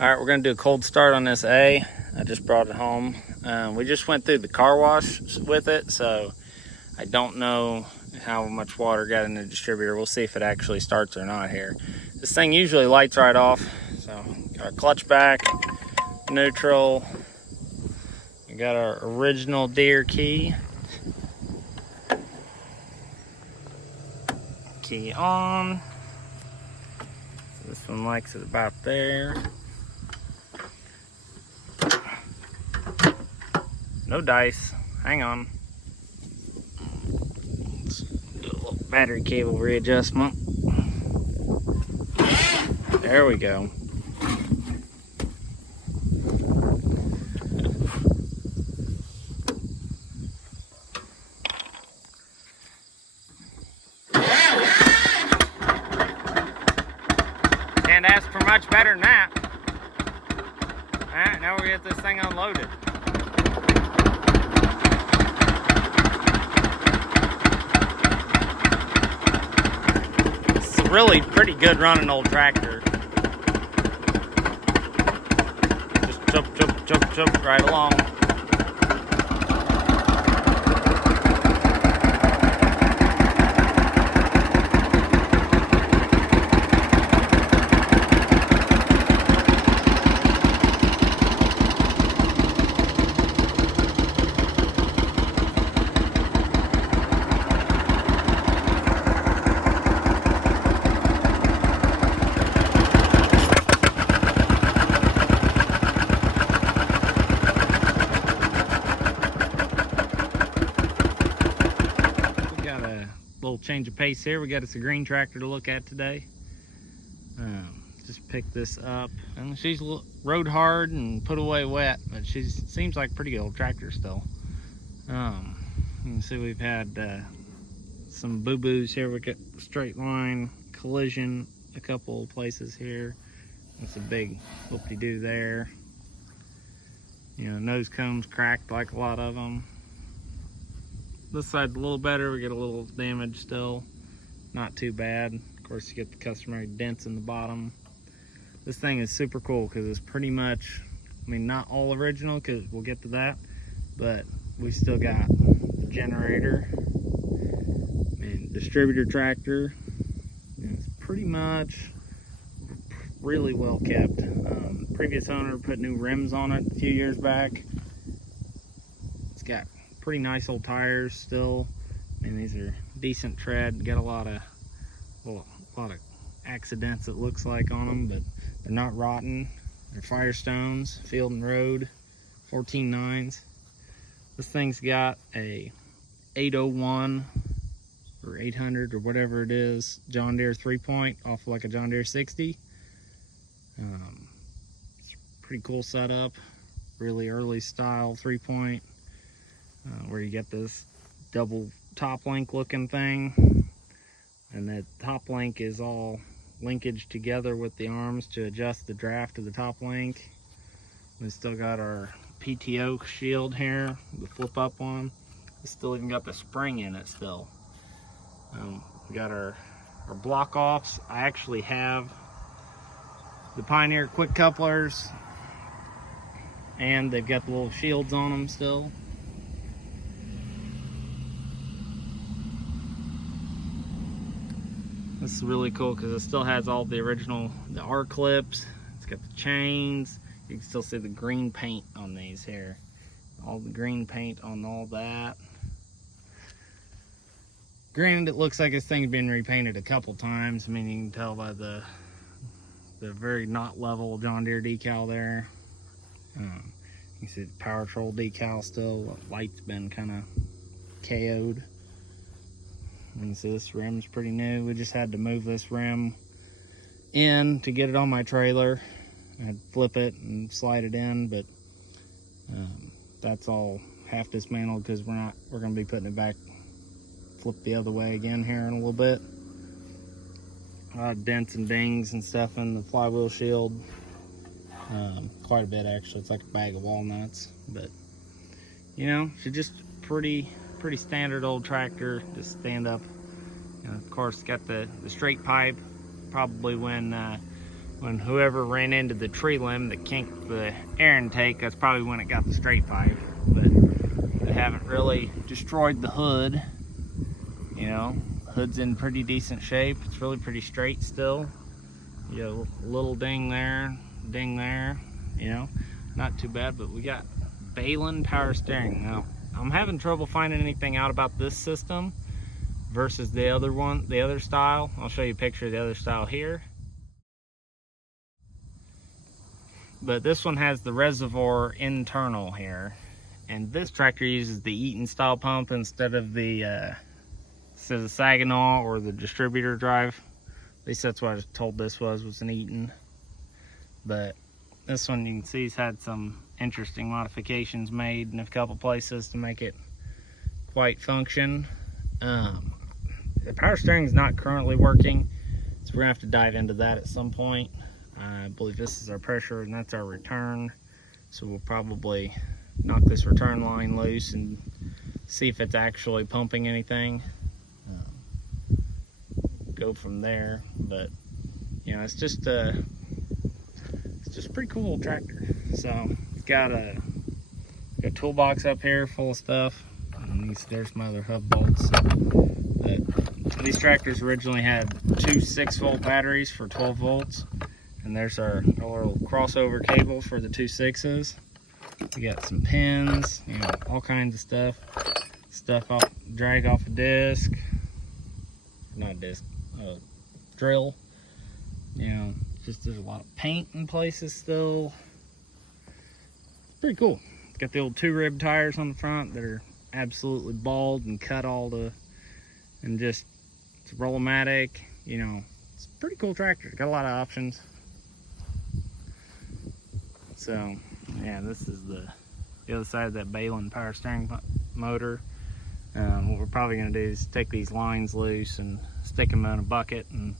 All right, we're gonna do a cold start on this A. I just brought it home. We just went through the car wash with it, so I don't know how much water got in the distributor. We'll see if it actually starts or not here. This thing usually lights right off. So got our clutch back, neutral. We got our original Deere key. Key on. So this one likes it about there. No dice. Hang on. Let's do a little battery cable readjustment. There we go. Can't ask for much better than that. Alright, now we'll get this thing unloaded. It's a really pretty good running old tractor. Just jump right along. Little change of pace here. We got us a green tractor to look at today. Just picked this up, and she's rode hard and put away wet, but she seems like a pretty good old tractor still. You can see we've had some boo-boos here. We got straight line collision a couple of places here. That's a big whoop-de-doo there. You know, nose cone's cracked like a lot of them. This side's a little better. We get a little damage still, not too bad. Of course, you get the customary dents in the bottom. This thing is super cool because it's pretty much, I mean, not all original because we'll get to that, but we still got the generator and distributor tractor. And it's pretty much really well kept. Previous owner put new rims on it a few years back. It's got pretty nice old tires still. I mean, these are decent tread. Got a lot of accidents, it looks like, on them, but they're not rotten. They're Firestones, Field and Road, 14.9s. This thing's got a 801 or 800 or whatever it is, John Deere 3-point off like a John Deere 60. It's a pretty cool setup, really early style 3-point. Where you get this double top link looking thing, and that top link is all linkage together with the arms to adjust the draft of the top link. We still got our PTO shield here, the flip up one. It's still even got the spring in it still. We got our block offs. I actually have the Pioneer quick couplers, and they've got the little shields on them still. This is really cool because it still has all the original, the R clips. It's got the chains. You can still see the green paint on these here. All the green paint on all that. Granted, it looks like this thing's been repainted a couple times. I mean, you can tell by the very not level John Deere decal there. You can see the Power Troll decal still. The light's been kind of KO'd. You can see this rim's pretty new. We just had to move this rim in to get it on my trailer. I'd flip it and slide it in, but that's all half dismantled because we're going to be putting it back, flip the other way again here in a little bit. A lot of dents and dings and stuff in the flywheel shield. Quite a bit actually. It's like a bag of walnuts, but you know, she's just pretty standard old tractor. Just stand up. And of course, got the straight pipe. Probably when when whoever ran into the tree limb that kinked the air intake, that's probably when it got the straight pipe. But they haven't really destroyed the hood. You know, hood's in pretty decent shape. It's really pretty straight still. You know, a little ding there, you know, not too bad. But we got Balun power steering. Now, I'm having trouble finding anything out about this system versus the other one, the other style. I'll show you a picture of the other style here. But this one has the reservoir internal here, and this tractor uses the Eaton style pump instead of the Saginaw or the distributor drive. At least that's what I was told this was an Eaton. But this one, you can see, has had some interesting modifications made in a couple places to make it quite function. The power steering is not currently working, so we're gonna have to dive into that at some point. I believe this is our pressure and that's our return, so we'll probably knock this return line loose and see if it's actually pumping anything. Go from there. But you know, it's just a pretty cool tractor. So it's got a toolbox up here full of stuff, and there's my other hub bolts. But these tractors originally had two 6-volt batteries for 12 volts. And there's our little crossover cable for the 2 6s. We got some pins, you know, all kinds of stuff off, drag off a disc, not disc, drill. You know, just there's a lot of paint in places still. It's pretty cool. It's got the old 2-rib tires on the front that are absolutely bald and cut all to, and just it's roll-o-matic. You know, it's a pretty cool tractor. Got a lot of options. So yeah, this is the other side of that Balun power steering motor. What we're probably going to do is take these lines loose and stick them in a bucket and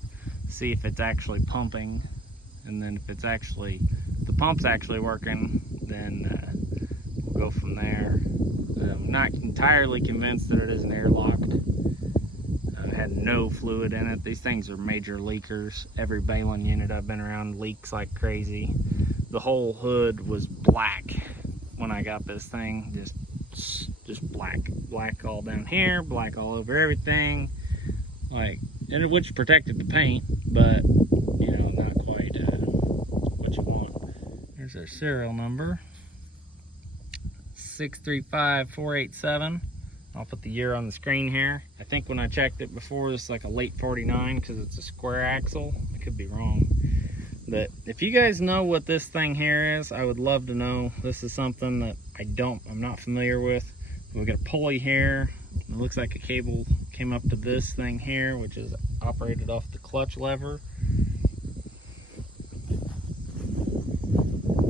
see if it's actually pumping. And then if it's actually, the pump's actually working, then we'll go from there. I'm not entirely convinced that it isn't airlocked. It had no fluid in it. These things are major leakers. Every Balun unit I've been around leaks like crazy. The whole hood was black when I got this thing, just black all down here, black all over everything, like, and which protected the paint, but you know, not quite what you want. There's our serial number, 635487. I'll put the year on the screen here. I think when I checked it before, this is like a late 49 because it's a square axle. I could be wrong. But if you guys know what this thing here is, I would love to know. This is something that I'm not familiar with. We've got a pulley here. It looks like a cable came up to this thing here, which is operated off the clutch lever.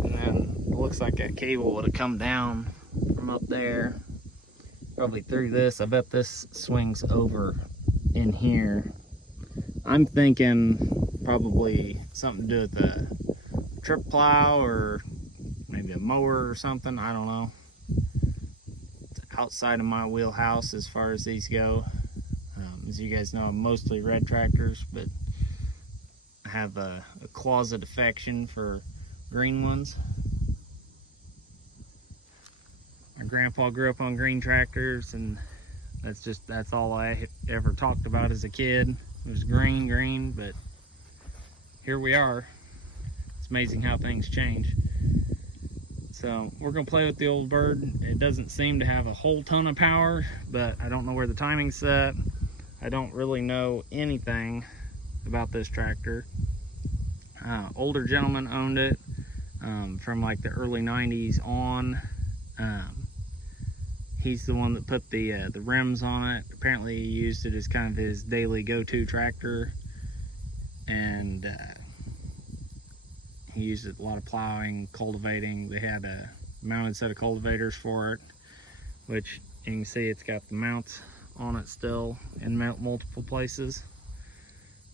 And then it looks like that cable would have come down from up there, probably through this. I bet this swings over in here. I'm thinking probably something to do with the trip plow or maybe a mower or something. I don't know. It's outside of my wheelhouse as far as these go. As you guys know, I'm mostly red tractors, but I have a closet affection for green ones. My grandpa grew up on green tractors, and that's all I ever talked about as a kid. It was green, but here we are. It's amazing how things change. So we're gonna play with the old bird. It doesn't seem to have a whole ton of power, but I don't know where the timing's set. I don't really know anything about this tractor. Older gentleman owned it from like the early 90s on. He's the one that put the rims on it. Apparently he used it as kind of his daily go-to tractor, and he used it a lot of plowing, cultivating. They had a mounted set of cultivators for it, which you can see it's got the mounts on it still in multiple places.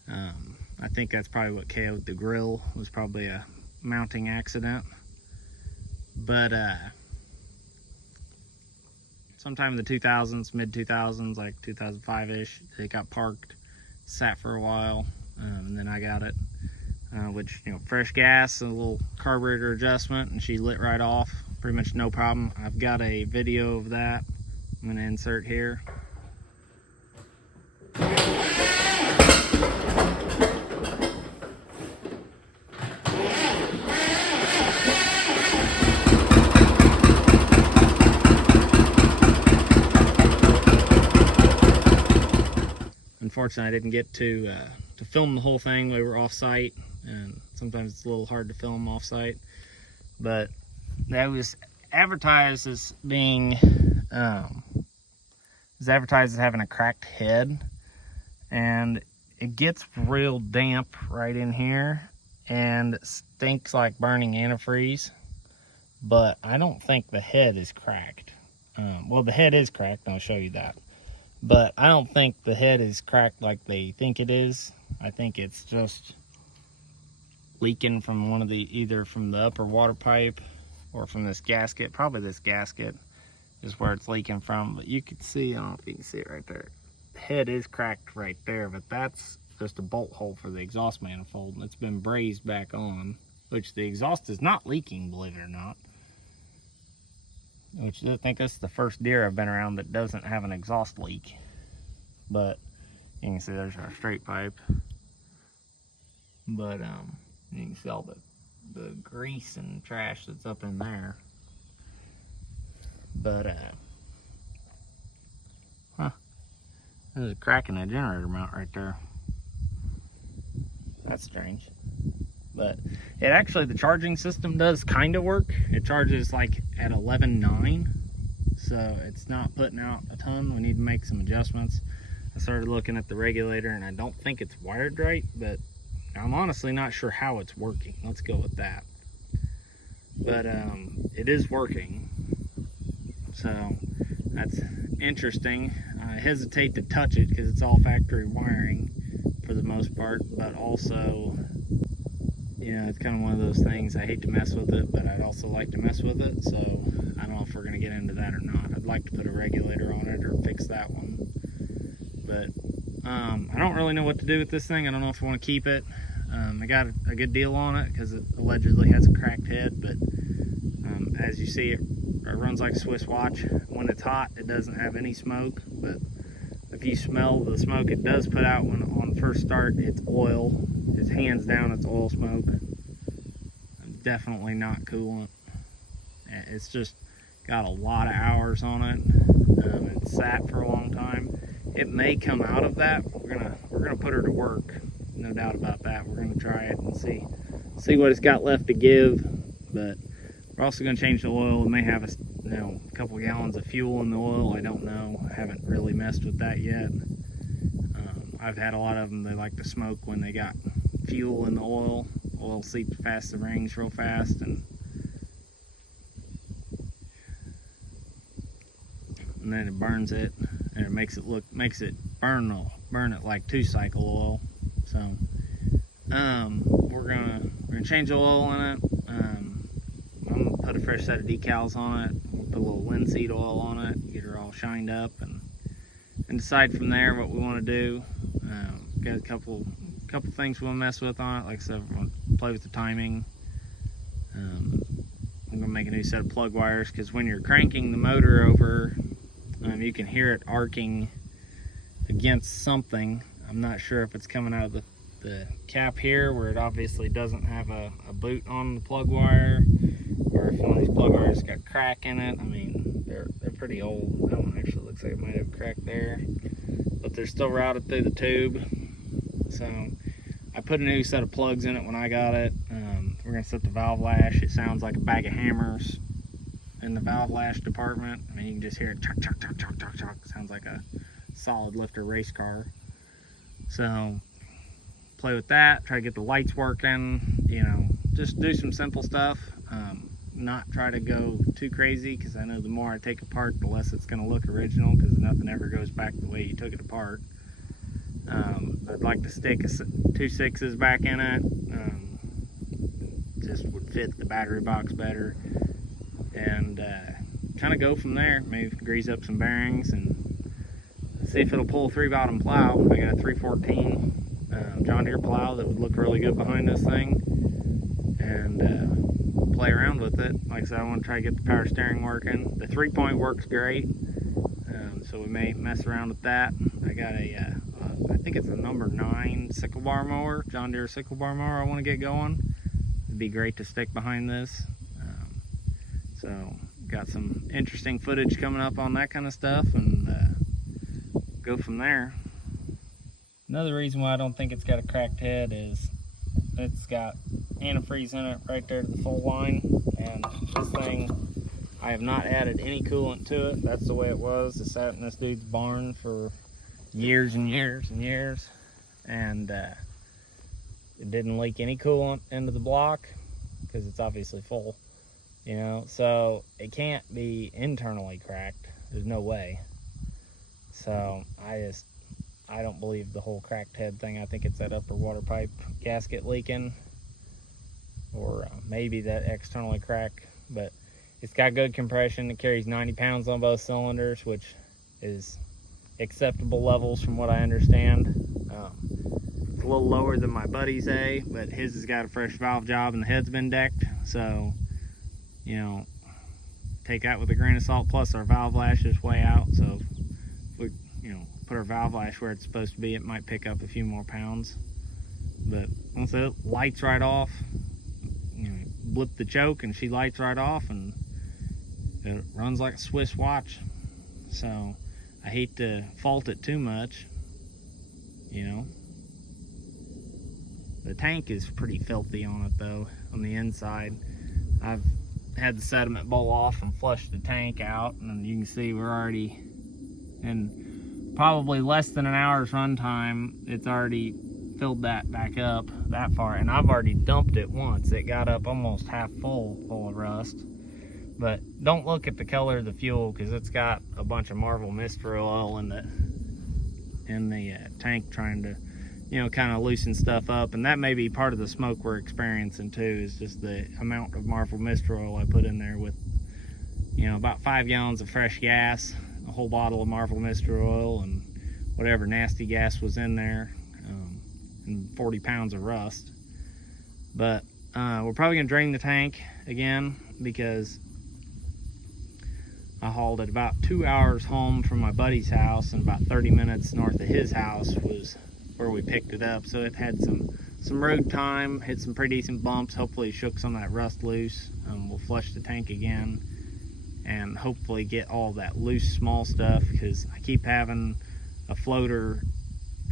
I think that's probably what KO'd the grill, was probably a mounting accident. But sometime in the 2000s, mid 2000s, like 2005-ish, it got parked, sat for a while, and then I got it. which, you know, fresh gas, a little carburetor adjustment, and she lit right off, pretty much no problem. I've got a video of that I'm going to insert here. Unfortunately, I didn't get to film the whole thing. We were off-site, and sometimes it's a little hard to film off-site. But that was advertised as being, advertised as having a cracked head, and it gets real damp right in here, and stinks like burning antifreeze. But I don't think the head is cracked. Well, the head is cracked, and I'll show you that. But I don't think the head is cracked like they think it is. I think it's just leaking from one of the, either from the upper water pipe or from this gasket. Probably this gasket is where it's leaking from. But you can see, I don't know if you can see it right there. The head is cracked right there, but that's just a bolt hole for the exhaust manifold. And it's been brazed back on, which the exhaust is not leaking, believe it or not. Which I think that's the first Deere I've been around that doesn't have an exhaust leak. But you can see there's our straight pipe. But you can see all the grease and trash that's up in there. But there's a crack in the generator mount right there. That's strange. But it actually, the charging system does kind of work. It charges like at 11.9, so it's not putting out a ton. We need to make some adjustments. I started looking at the regulator, and I don't think it's wired right, but I'm honestly not sure how it's working. Let's go with that. But it is working, so that's interesting. I hesitate to touch it because it's all factory wiring for the most part, but also, you know, it's kind of one of those things. I hate to mess with it, but I'd also like to mess with it. So I don't know if we're going to get into that or not. I'd like to put a regulator on it or fix that one. But I don't really know what to do with this thing. I don't know if I want to keep it. I got a good deal on it because it allegedly has a cracked head. But as you see, it runs like a Swiss watch. When it's hot, it doesn't have any smoke. But if you smell the smoke it does put out when on first start, it's oil. It's hands down, it's oil smoke. Definitely not coolant. It's just got a lot of hours on it. It's sat for a long time. It may come out of that. We're gonna put her to work, no doubt about that. We're gonna try it and see what it's got left to give. But we're also gonna change the oil. We may have a couple gallons of fuel in the oil. I don't know. I haven't really messed with that yet. I've had a lot of them, they like to smoke when they got fuel in the oil. Oil seeps past the rings real fast, and then it burns it, and it makes it burn it like 2-cycle oil. So we're gonna change the oil in it. I'm gonna put a fresh set of decals on it. We'll put a little linseed oil on it, get her all shined up, and decide from there what we want to do. Got a couple things we want to mess with on it. Like I said, we're going to play with the timing. I'm going to make a new set of plug wires, because when you're cranking the motor over, you can hear it arcing against something. I'm not sure if it's coming out of the cap here, where it obviously doesn't have a boot on the plug wire, or if one of these plug wires got a crack in it. I mean, they're pretty old. That one actually looks like it might have a crack there, but they're still routed through the tube. So I put a new set of plugs in it when I got it. We're going to set the valve lash. It sounds like a bag of hammers in the valve lash department. I mean, you can just hear it chuck, chuck, chuck, chuck, chuck, chuck. It sounds like a solid lifter race car. So play with that, try to get the lights working, just do some simple stuff. Not try to go too crazy, because I know the more I take apart, the less it's going to look original, because nothing ever goes back the way you took it apart. I'd like to stick 2 6s back in it. Just would fit the battery box better, and kind of go from there. Maybe grease up some bearings and see if it'll pull a 3-bottom plow. I got a 314 John Deere plow that would look really good behind this thing, and play around with it. Like I said, I want to try to get the power steering working. The 3-point works great, so we may mess around with that. I got a I think it's a number 9 sickle bar mower, John Deere sickle bar mower I want to get going. It'd be great to stick behind this. So got some interesting footage coming up on that kind of stuff, and go from there. Another reason why I don't think it's got a cracked head is it's got antifreeze in it right there to the full line, and this thing, I have not added any coolant to it. That's the way it was. It sat in this dude's barn for years and years and years, and it didn't leak any coolant into the block because it's obviously full, you know, so it can't be internally cracked. There's no way. So I don't believe the whole cracked head thing. I think it's that upper water pipe gasket leaking, or maybe that externally cracked. But it's got good compression. It carries 90 pounds on both cylinders, which is acceptable levels from what I understand. It's a little lower than my buddy's A, but his has got a fresh valve job and the head's been decked. So, you know, take that with a grain of salt. Plus our valve lash is way out, so if we, you know, put our valve lash where it's supposed to be, it might pick up a few more pounds. But once it lights right off, you know, blip the choke and she lights right off, and it runs like a Swiss watch. So I hate to fault it too much, you know. The tank is pretty filthy on it though, on the inside. I've had the sediment bowl off and flushed the tank out, and you can see we're already in probably less than an hour's run time. It's already filled that back up that far, and I've already dumped it once. It got up almost half full of rust. But don't look at the color of the fuel, because it's got a bunch of Marvel mystery oil in the tank, trying to, you know, kind of loosen stuff up. And that may be part of the smoke we're experiencing too, is just the amount of Marvel mystery oil I put in there with, you know, about 5 gallons of fresh gas, a whole bottle of Marvel mystery oil, and whatever nasty gas was in there, and 40 pounds of rust. But we're probably gonna drain the tank again, because I hauled it about 2 hours home from my buddy's house, and about 30 minutes north of his house was where we picked it up. So it had some road time, hit some pretty decent bumps. Hopefully shook some of that rust loose. We'll flush the tank again and hopefully get all that loose small stuff, because I keep having a floater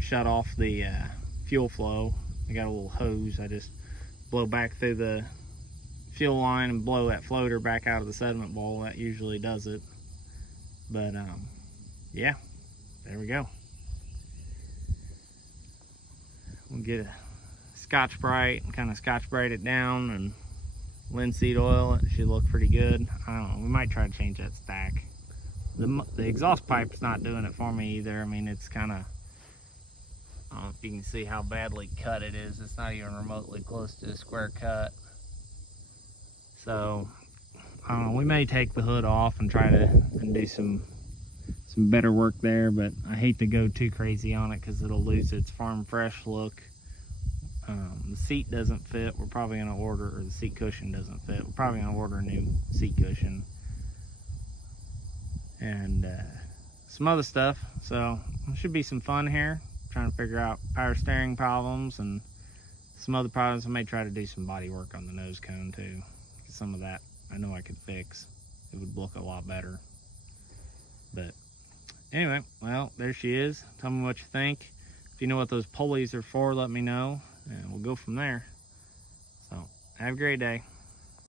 shut off the fuel flow. I got a little hose. I just blow back through the fuel line and blow that floater back out of the sediment bowl. That usually does it. But yeah, there we go. We'll get a Scotch-Brite and kind of Scotch-Brite it down, and linseed oil. It should look pretty good. I don't know, we might try to change that stack. The exhaust pipe's not doing it for me either. I mean, it's kind of, I don't know if you can see how badly cut it is. It's not even remotely close to a square cut. So I don't know, we may take the hood off and try to do some better work there, but I hate to go too crazy on it because it'll lose its farm fresh look. The seat doesn't fit. We're probably going to order, or the seat cushion doesn't fit. We're probably going to order a new seat cushion and some other stuff. So it should be some fun here, trying to figure out power steering problems and some other problems. I may try to do some body work on the nose cone too. Some of that I know I could fix. It would look a lot better. But anyway, well, there she is. Tell me what you think. If you know what those pulleys are for, let me know, and we'll go from there. So have a great day.